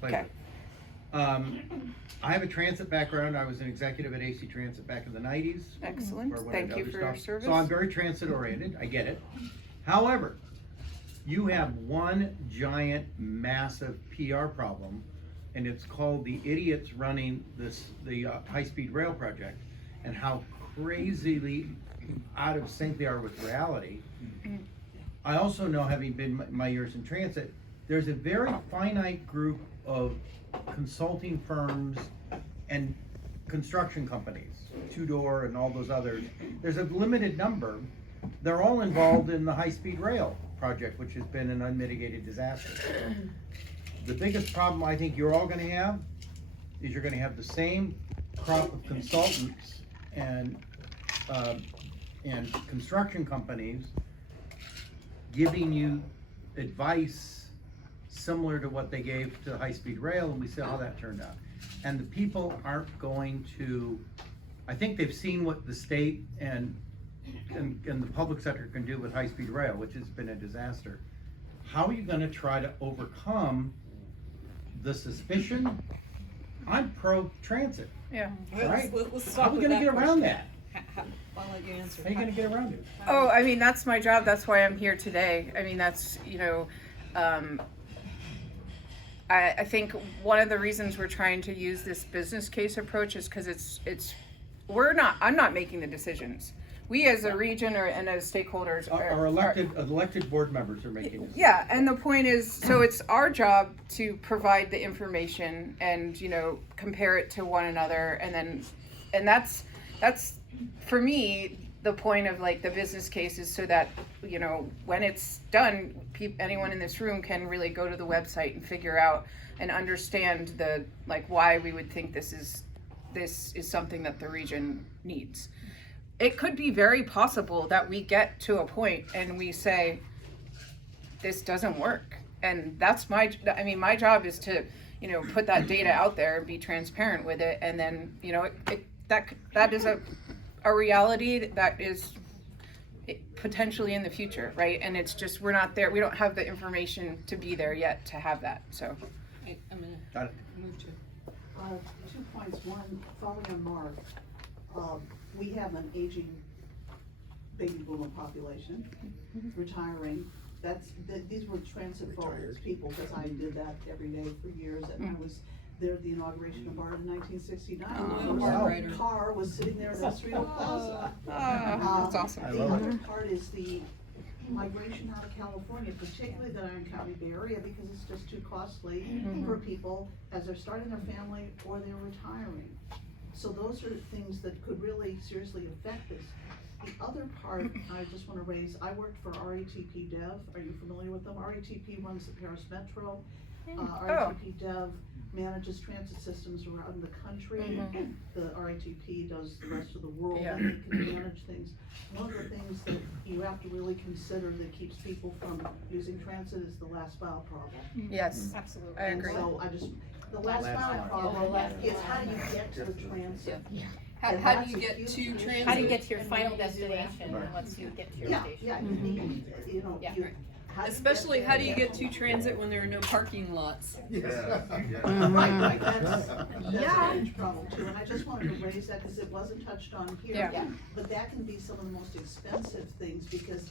pleasure. Okay. I have a transit background. I was an executive at AC Transit back in the 90s. Excellent. or when I Thank did you other for your stuff. service. So I'm very transit oriented, I get it. However, you have one giant, massive PR problem, and it's called the idiots running the high-speed rail project, and how crazily out of sync they are with reality. I also know, having been my years in transit, there's a very finite group of consulting firms and construction companies, Two-Door and all those others. There's a limited number. They're all involved in the high-speed rail project, which has been an unmitigated disaster. The biggest problem I think you're all gonna have is you're gonna have the same crop of consultants and construction companies giving you advice similar to what they gave to high-speed rail, and we saw how that turned out. And the people aren't going to, I think they've seen what the state and the public sector can do with high-speed rail, which has been a disaster. How are you gonna try to overcome the suspicion? I'm pro-transit, Yeah. right? Let's How stop are we with gonna that get around question. that? I'll let you answer. How are you gonna get around it? Oh, I mean, that's my job. That's why I'm here today. I mean, that's, I think one of the reasons we're trying to use this business case approach is because I'm not making the decisions. We as a region and as stakeholders Our elected board members are making this. Yeah, and the point is, so it's our job to provide the information and, compare it to one another, and that's for me, the point of like the business case is so that, when it's done, anyone in this room can really go to the website and figure out and understand why we would think this is something that the region needs. It could be very possible that we get to a point and we say, this doesn't work. And that's my job is to, put that data out there and be transparent with it. And then, that is a reality that is potentially in the future, right? And it's just, we're not there. We don't have the information to be there yet to have that, so. Okay, I'm gonna Got it. move to. 2 points. One, following on Mark, we have an aging baby boomer population, retiring. These were transit-focused people, because I did that every day for years, and I was there at the inauguration of BART in 1969. Oh, wow. The car was sitting there in the Street Plaza. That's awesome. I The love other part is the migration out of California, particularly the Iron County Bay Area, because it's just too costly for people as they're starting their family or they're retiring. So those are things that could really seriously affect this. The other part I just want to raise, I worked for RATP Dev. Are you familiar with them? RATP runs the Paris Metro. RATP Dev manages transit systems around the country. The RATP does the rest of the world, and they can manage things. One of the things that you have to really consider that keeps people from using transit is the last mile problem. Yes, Absolutely. I agree. So the last mile problem is how do you get to the transit? How do you get to transit? How do you get to your final destination once you get to your station? Yeah, Especially, how do you get to transit when there are no parking lots? Right, that's a huge problem too, and I just wanted to raise that because it wasn't touched on here. Yeah. But that can be some of the most expensive things, because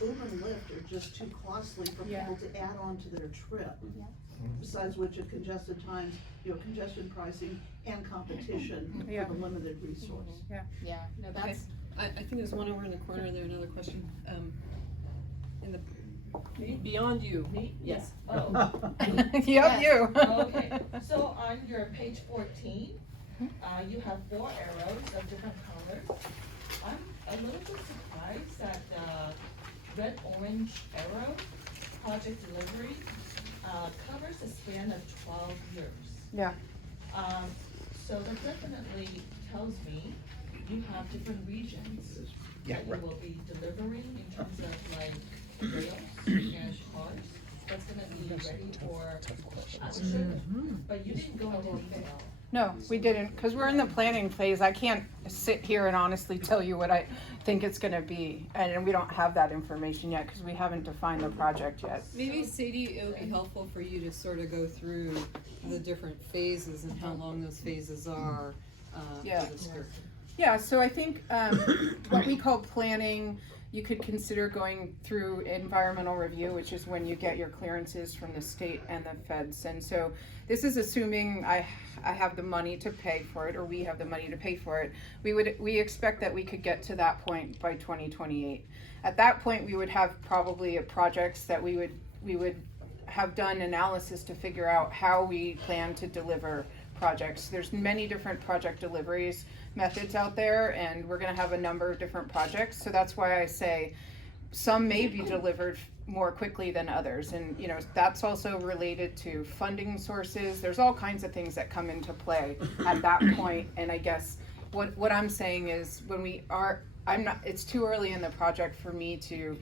Uber and Lyft are just too costly for people to add on to their trip. Besides which, at congested times, congestion pricing and competition for the limited resource. Yeah, no, that's, I think there's one over in the corner there, another question. In the, beyond you. Me? Yes. Oh, Yep, you. okay. So on your page 14, you have 4 arrows of different colors. I'm a little bit surprised that the red-orange arrow, project delivery, covers a span of 12 years. Yeah. So that definitely tells me you have different regions that you will be delivering in terms of like rails and cars. That's gonna be ready for But you didn't go into detail. No, we didn't, because we're in the planning phase. I can't sit here and honestly tell you what I think it's gonna be. And we don't have that information yet, because we haven't defined the project yet. Maybe Sadie, it would be helpful for you to sort of go through the different phases and how long those phases are, Yeah. for the skirt. Yeah, so I think what we call planning, you could consider going through environmental review, which is when you get your clearances from the state and the feds. And so this is assuming I have the money to pay for it, or we have the money to pay for it. We expect that we could get to that point by 2028. At that point, we would have probably projects that we would have done analysis to figure out how we plan to deliver projects. There's many different project deliveries methods out there, and we're gonna have a number of different projects. So that's why I say some may be delivered more quickly than others. And, you know, that's also related to funding sources. There's all kinds of things that come into play at that point. And I guess what I'm saying is it's too early in the project for me to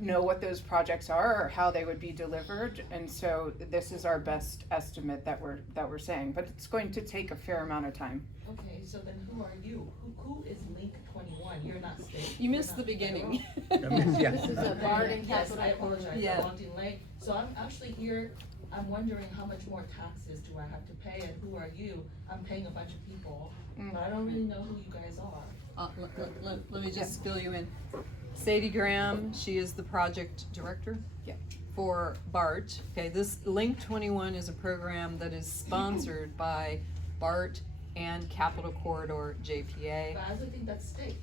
know what those projects are or how they would be delivered, and so this is our best estimate that we're saying, but it's going to take a fair amount of time. Okay, so then who are you? Who is Link21? You're not state. You missed the beginning. Yeah. This is a BART and Yes, capital. I apologize, Yeah. I walked in late. So I'm actually here, I'm wondering how much more taxes do I have to pay and who are you? I'm paying a bunch of people, but I don't really know who you guys are. Let me just fill you in. Sadie Graham, she is the project director. Yeah. For BART. Okay, this Link21 is a program that is sponsored by BART and Capital Corridor JPA. But I also think that's state.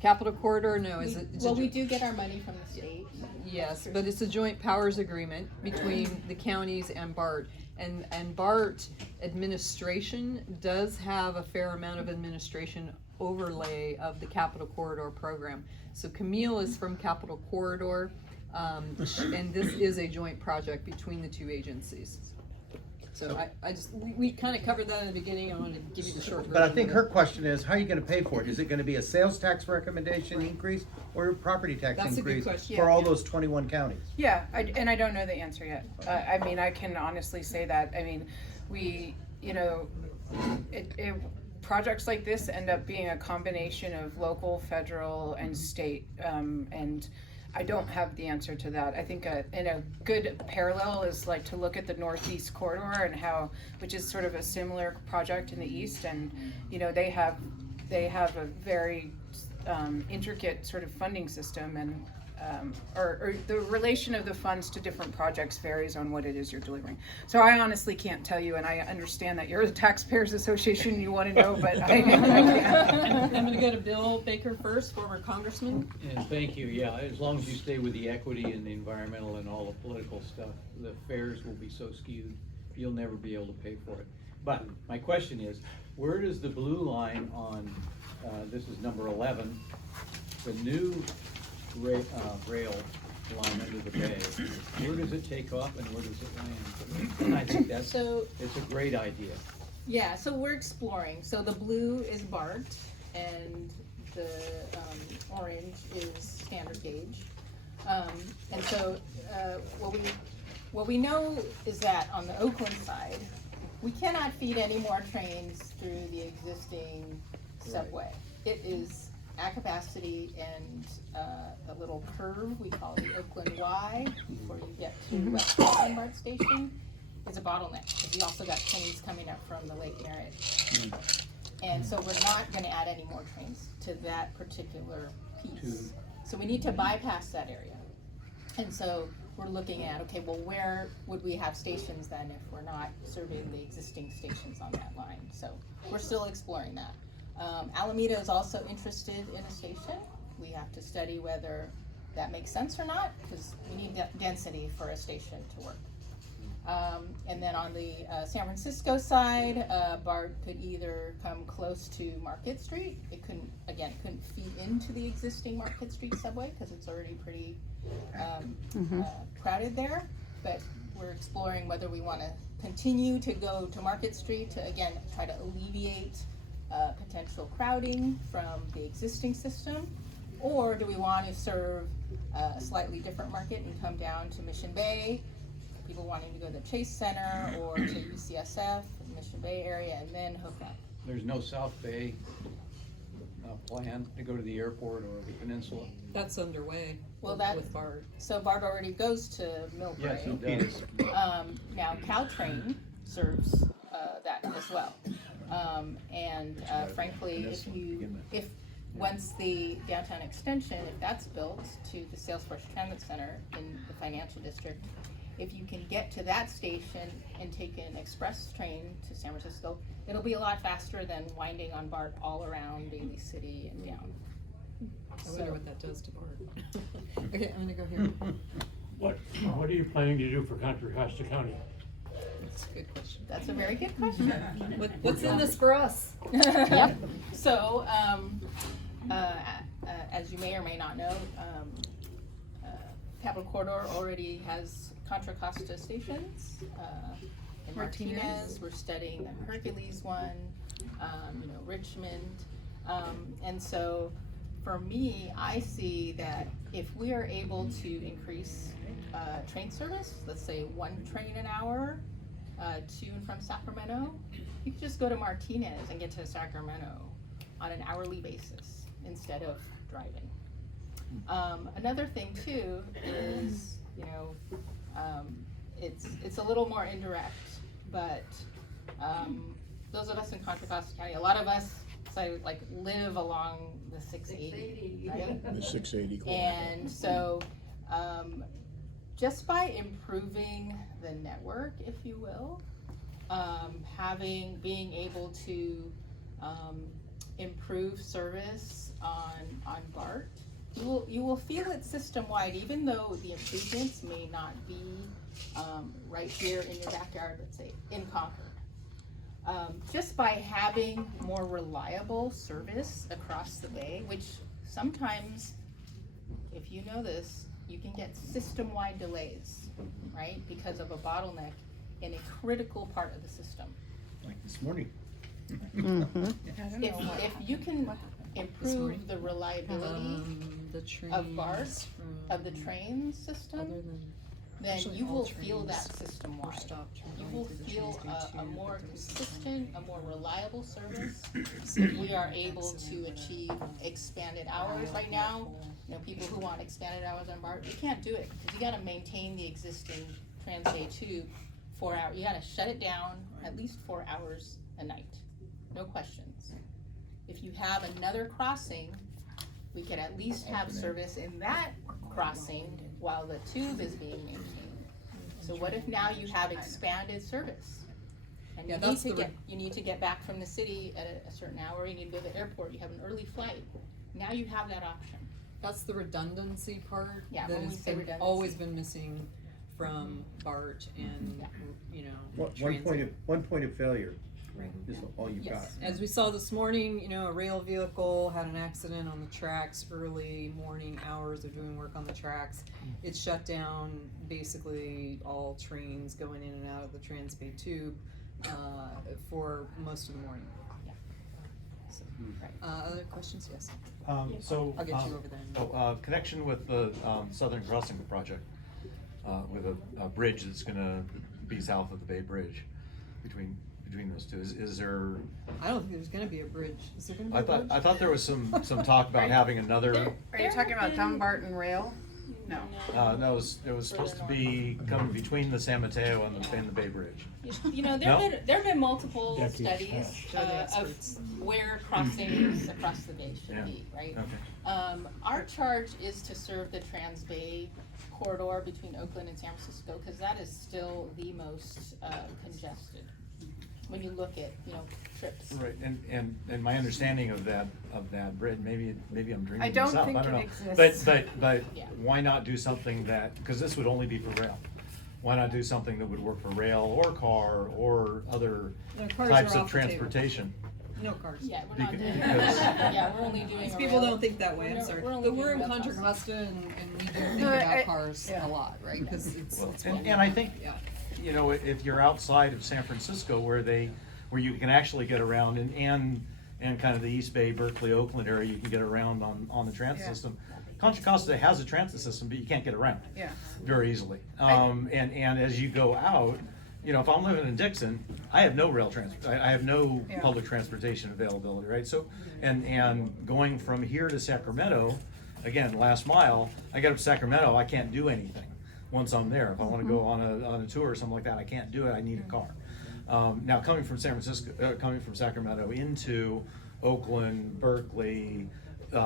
Capital Corridor, no, is it? Well, we do get our money from the state. Yes, but it's a joint powers agreement between the counties and BART. And BART administration does have a fair amount of administration overlay of the Capital Corridor program. So Camille is from Capital Corridor, and this is a joint project between the two agencies. So we kind of covered that in the beginning. I wanted to give you the short version. But I think her question is, how are you gonna pay for it? Is it gonna be a sales tax recommendation increase or a property tax That's a good increase question. for all those 21 counties? Yeah, and I don't know the answer yet. I mean, I can honestly say that. I mean, projects like this end up being a combination of local, federal, and state, and I don't have the answer to that. I think a good parallel is like to look at the Northeast Corridor and which is sort of a similar project in the East, and they have a very intricate sort of funding system, and or the relation of the funds to different projects varies on what it is you're delivering. So I honestly can't tell you, and I understand that you're the Taxpayers Association and you want to know, but I can't. I'm gonna go to Bill Baker first, former congressman. And thank you, yeah, as long as you stay with the equity and the environmental and all the political stuff, the fares will be so skewed, you'll never be able to pay for it. But my question is, where does the blue line on, this is number 11, the new rail line under the bay, where does it take off and where does it land? I think it's a great idea. Yeah, so we're exploring. So the blue is BART and the orange is standard gauge. And so what we know is that on the Oakland side, we cannot feed any more trains through the existing subway. It is at capacity, and a little curve we call the Oakland Y before you get to West Oakland BART station is a bottleneck, because we also got trains coming up from the Lake Merritt. And so we're not gonna add any more trains to that particular piece. So we need to bypass that area. And so we're looking at, okay, well, where would we have stations then if we're not serving the existing stations on that line? So we're still exploring that. Alameda is also interested in a station. We have to study whether that makes sense or not, because we need density for a station to work. And then on the San Francisco side, BART could either come close to Market Street. It couldn't feed into the existing Market Street subway because it's already pretty crowded there. But we're exploring whether we want to continue to go to Market Street to, again, try to alleviate potential crowding from the existing system, or do we want to serve a slightly different market and come down to Mission Bay, people wanting to go to the Chase Center or to UCSF, Mission Bay area, and then hook up. There's no South Bay plan to go to the airport or the peninsula? That's underway Well, with BART. So BART already goes to Millbrae. Yes, it does. Now Caltrain serves that as well. Frankly, if once the downtown extension, if that's built to the Salesforce Transit Center in the financial district, if you can get to that station and take an express train to San Francisco, it'll be a lot faster than winding on BART all around Daly City and down. I wonder what that does to BART. Okay, I'm gonna go here. What are you planning to do for Contra Costa County? That's a good question. That's a very good question. What's in this for us? Yep. So, as you may or may not know, Capital Corridor already has Contra Costa stations. In Martinez, we're studying the Hercules one, Richmond. And so for me, I see that if we are able to increase train service, let's say 1 train an hour to and from Sacramento, you could just go to Martinez and get to Sacramento on an hourly basis instead of driving. Another thing too is, it's a little more indirect, but those of us in Contra Costa County, a lot of us live along the 680, right? The 680 corridor. And so, just by improving the network, if you will, being able to improve service on BART, you will feel it system-wide, even though the improvements may not be right here in your backyard, let's say in Concord. Just by having more reliable service across the bay, which sometimes, if you know this, you can get system-wide delays, right? Because of a bottleneck in a critical part of the system. Like this morning. If you can improve the reliability The trains of BART, of the from- train system, other than then actually you all will feel trains that system were wide. stopped You going will through the feel Transbay a too, more but there's, consistent, a more reliable service. If we are able to achieve expanded hours right now, people who want expanded hours on BART, you can't do it, because you gotta maintain the existing Transbay tube 4 hours. You gotta shut it down at least 4 hours a night, no questions. If you have another crossing, we could at least have service in that crossing while the tube is being maintained. So what if now you have expanded service? And Yeah, you that's need to get back from the city at a certain hour, you need to go to the airport, you have an early flight. Now you have that option. That's the redundancy part Yeah, that when we has say been, redundancy. always been missing from BART and, One point of failure Right. is all you've got. Yes, as we saw this morning, a rail vehicle had an accident on the tracks, early morning hours of doing work on the tracks. It shut down basically all trains going in and out of the Transbay tube, for most of the morning. So, other questions? Yes, So, I'll get you over there. connection with the Southern Crossing project, with a bridge that's gonna be south of the Bay Bridge, between those two. Is there? I don't think there's gonna be a bridge. Is there gonna be a bridge? I thought there was some talk about having another. Are you talking about Dumbarton Rail? No. No, it was supposed to be coming between the San Mateo and the Bay Bridge. There've been multiple Decades studies past. They're the of experts. where crossings across the bay should Yeah. be, right? Okay. Our charge is to serve the Transbay corridor between Oakland and San Francisco, because that is still the most congested. When you look at, trips. Right, and my understanding of that bridge, maybe I'm dreaming I this don't up, think I don't it know. exists. But Yeah. why not do something because this would only be for rail. Why not do something that would work for rail or car or other No, cars types are of off the table. transportation? No cars. Yeah, we're not Because- doing, because- yeah, we're only doing Because a people rail. don't think that way, I'm We're sorry. only But we're in doing rail Contra crossing. Costa and we do think No, about cars yeah. a lot, right? Because it's. Well, it's and what- I think, Yeah. if you're outside of San Francisco where you can actually get around and kind of the East Bay, Berkeley, Oakland area, you can get around on the transit Yeah. system. Contra Costa has a transit system, but you can't get around Yeah. very easily. And as you go out, you know, if I'm living in Dixon, I have no rail transport, I have no Yeah. public transportation availability, right? So, and going from here to Sacramento, again, last mile, I get up to Sacramento, I can't do anything once I'm there. If I wanna go on a tour or something like that, I can't do it, I need a car. Now, coming from coming from Sacramento into Oakland, Berkeley,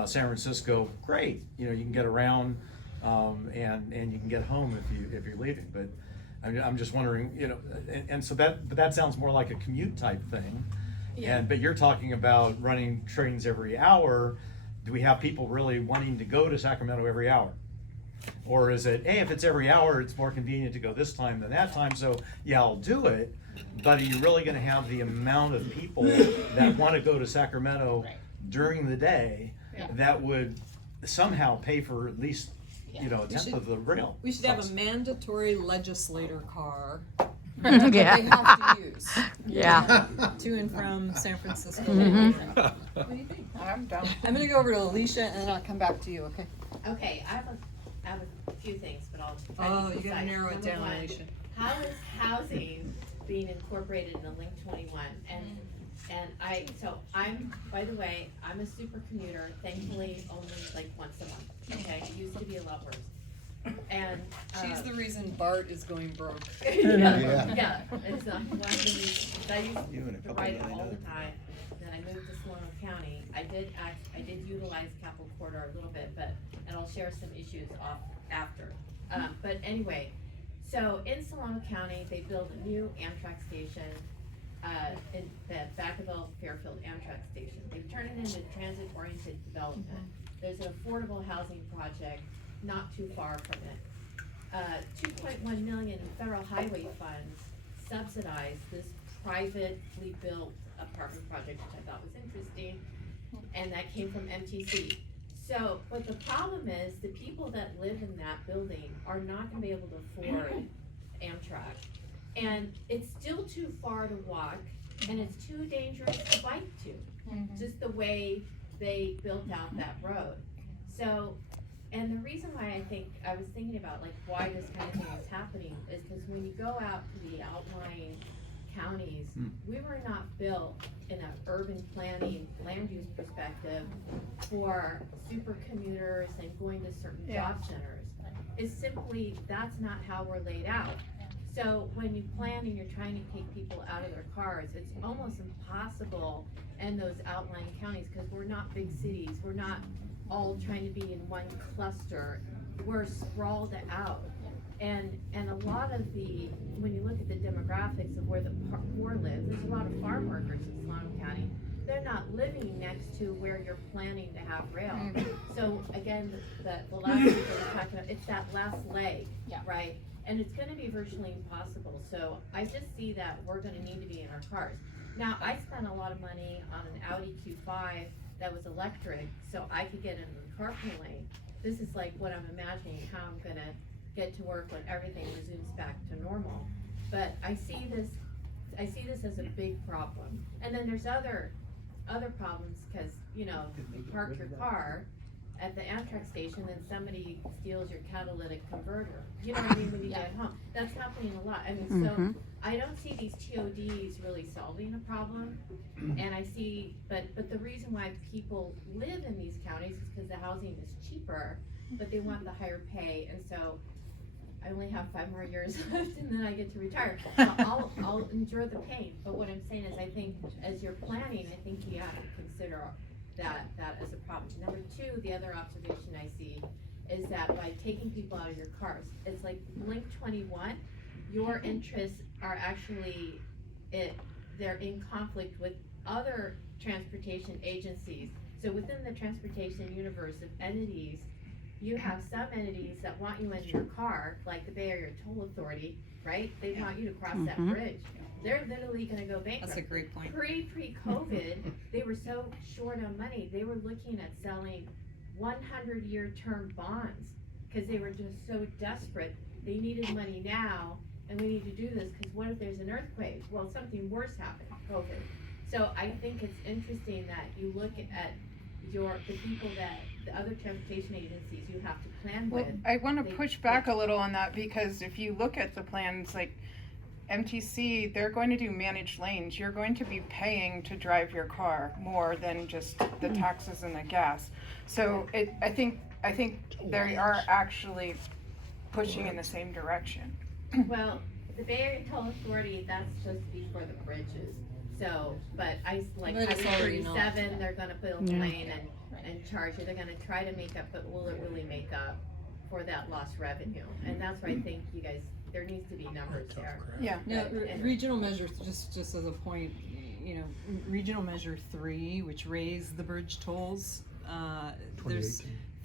San Francisco, great. You know, you can get around, and you can get home if you're leaving. But I'm just wondering, you know, and so but that sounds more like a commute type thing. Yeah. But you're talking about running trains every hour. Do we have people really wanting to go to Sacramento every hour? Or is it, hey, if it's every hour, it's more convenient to go this time than that time, so yeah, I'll do it. But are you really gonna have the amount of people that wanna go to Sacramento during the day Yeah. that would somehow pay for at least, you know, a tenth of the rail? We should have a cost? mandatory legislator car Yeah. they have to use. Yeah. To and from San Francisco. What do you think? I'm done. I'm gonna go over to Alicia and then I'll come back to you, okay? Okay, I have a few things, but I'll try to Oh, be you gotta precise. narrow it Number down, one, Alicia. how is housing being incorporated in the Link21? So by the way, I'm a super commuter, thankfully only like once a month, okay? It used to be a lot worse. And, She's the reason BART is going broke. yeah, it's not one of the reasons. I used You and a to couple ride it million all the others. time. Then I moved to Solano County. I did utilize Capitol Corridor a little bit, and I'll share some issues off after. But anyway, so in Solano County, they built a new Amtrak station, in the Vacaville Fairfield Amtrak station. They've turned it into transit-oriented development. There's an affordable housing project not too far from it. 2.1 million in federal highway funds subsidized this privately built apartment project, which I thought was interesting, and that came from MTC. So, but the problem is, the people that live in that building are not gonna be able to afford Amtrak. And it's still too far to walk, and it's too dangerous to bike to, just the way they built out that road. So, and the reason why I was thinking about like why this kind of thing is happening is because when you go out to the outlying counties, we were not built in an urban planning land use perspective for super commuters and going to certain job centers. It's simply, that's not how we're laid out. So when you plan and you're trying to take people out of their cars, it's almost impossible in those outlying counties, because we're not big cities, we're not all trying to be in one cluster, we're sprawled out. And a lot of when you look at the demographics of where the poor live, there's a lot of farm workers in Solano County. They're not living next to where you're planning to have rail. So again, the last people were talking about, it's that last leg, right? And it's gonna be virtually impossible. So I just see that we're gonna need to be in our cars. Now, I spent a lot of money on an Audi Q5 that was electric, so I could get into the carpool lane. This is like what I'm imagining, how I'm gonna get to work when everything resumes back to normal. But I see this as a big problem. And then there's other problems, because, you know, you park your car at the Amtrak station, then somebody steals your catalytic converter. You know what I mean, when you get home. That's happening a lot. I mean, so I don't see these TODs really solving a problem. And I see, but the reason why people live in these counties is because the housing is cheaper, but they want the higher pay. And so I only have 5 more years left, and then I get to retire. So I'll endure the pain. But what I'm saying is, I think as you're planning, I think you have to consider that as a problem. Number 2, the other observation I see is that by taking people out of your cars, it's like Link21, your interests are actually, they're in conflict with other transportation agencies. So within the transportation universe of entities, you have some entities that want you in your car, like the Bay Area Toll Authority, right? They want you to cross that bridge. They're literally gonna go bankrupt. That's a great point. Pre-COVID, they were so short on money, they were looking at selling 100-year term bonds, because they were just so desperate. They needed money now, and we need to do this, because what if there's an earthquake? Well, something worse happened, COVID. So I think it's interesting that you look at the people that, the other transportation agencies you have to plan Well, with. I want they- to push back a little on that because if you look at the plans, like MTC, they're going to do managed lanes. You're going to be paying to drive your car more than just the taxes and the gas. So I think they are actually pushing in the same direction. Well, the Bay Area Toll Authority, that's supposed to be for the bridges. So, but like But it's Highway already not. 37, they're gonna build a lane and charge you. They're gonna try to make up, but will it really make up for that lost revenue? And that's where I think you guys, there needs to be numbers there. Yeah. Yeah, And- regional measure, just as a point, regional measure 3, which raised the bridge tolls, there's,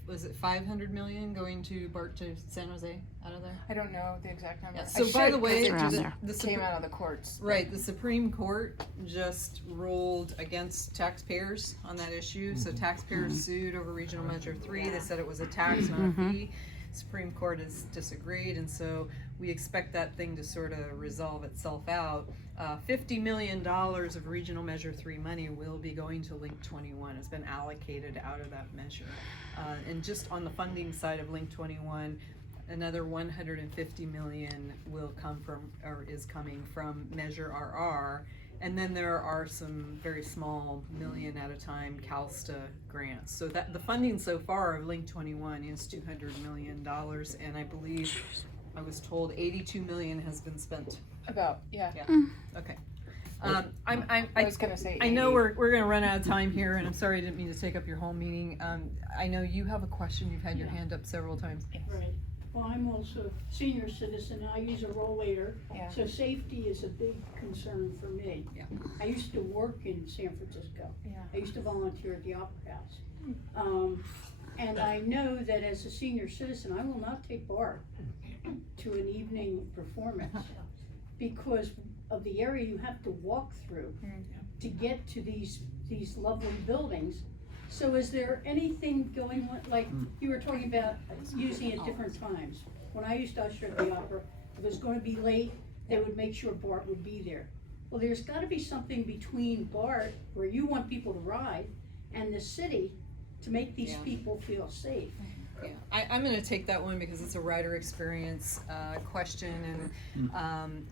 was it 500 million going to BART to San Jose out of there? I don't know the exact number. Yeah, I so by should, the 'cause way, it around just there. came out of the courts. Right, the Supreme Court just ruled against taxpayers on that issue, so taxpayers sued over regional measure 3, they said it was a tax, not a fee. Supreme Court has disagreed, and so we expect that thing to sort of resolve itself out. $50 million of regional measure 3 money will be going to Link21, has been allocated out of that measure. And just on the funding side of Link21, another 150 million will come from, or is coming from Measure RR. And then there are some very small million at a time Costa grants. So that the funding so far of Link21 is $200 million, and I believe I was told 82 million has been spent. About, yeah. Okay. I was gonna say I know 80. we're gonna run out of time here, and I'm sorry I didn't mean to take up your whole meeting. I know you have a question. You've had your hand up several times. Right. Well, I'm also a senior citizen, I use a rollator, Yeah. so safety is a big concern for me. Yeah. I used to work in San Francisco. Yeah. I used to volunteer at the Opera House. And I know that as a senior citizen, I will not take BART to an evening performance because of the area you have to walk through to get to these lovely buildings. So is there anything going on, like you were talking about using at different times? When I used to usher at the opera, if it was gonna be late, they would make sure BART would be there. Well, there's gotta be something between BART, where you want people to ride, and the city to make these people feel safe. Yeah, I'm gonna take that one because it's a rider experience question, and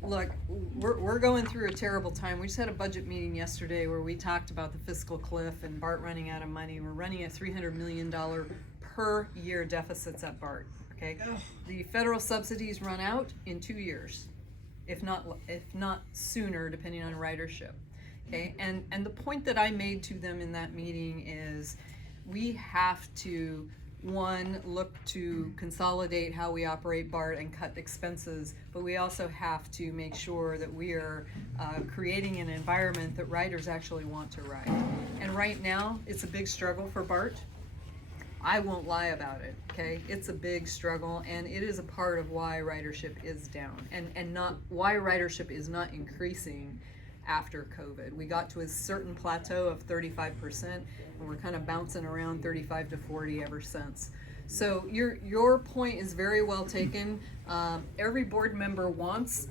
look, we're going through a terrible time. We just had a budget meeting yesterday where we talked about the fiscal cliff and BART running out of money. We're running at $300 million per year deficits at BART. Okay, the federal subsidies run out in 2 years, if not sooner, depending on ridership. Okay, and the point that I made to them in that meeting is we have to, one, look to consolidate how we operate BART and cut expenses, but we also have to make sure that we are creating an environment that riders actually want to ride. And right now, it's a big struggle for BART. I won't lie about it, okay? It's a big struggle, and it is a part of why ridership is down, and not why ridership is not increasing after COVID. We got to a certain plateau of 35%, and we're kind of bouncing around 35 to 40 ever since. So your point is very well taken. Every board member wants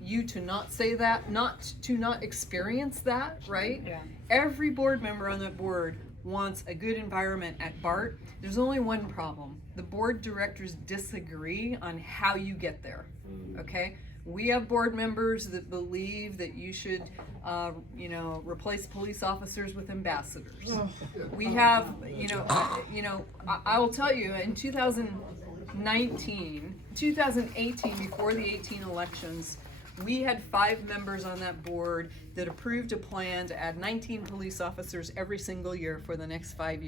you to not say that, not experience that, right? Yeah. Every board member on that board wants a good environment at BART. There's only one problem. The board directors disagree on how you get there, okay? We have board members that believe that you should, replace police officers with ambassadors. We have, I will tell you, in 2018, before the 18 elections, we had 5 members on that board that approved a plan to add 19 police officers every single year for the next 5 years.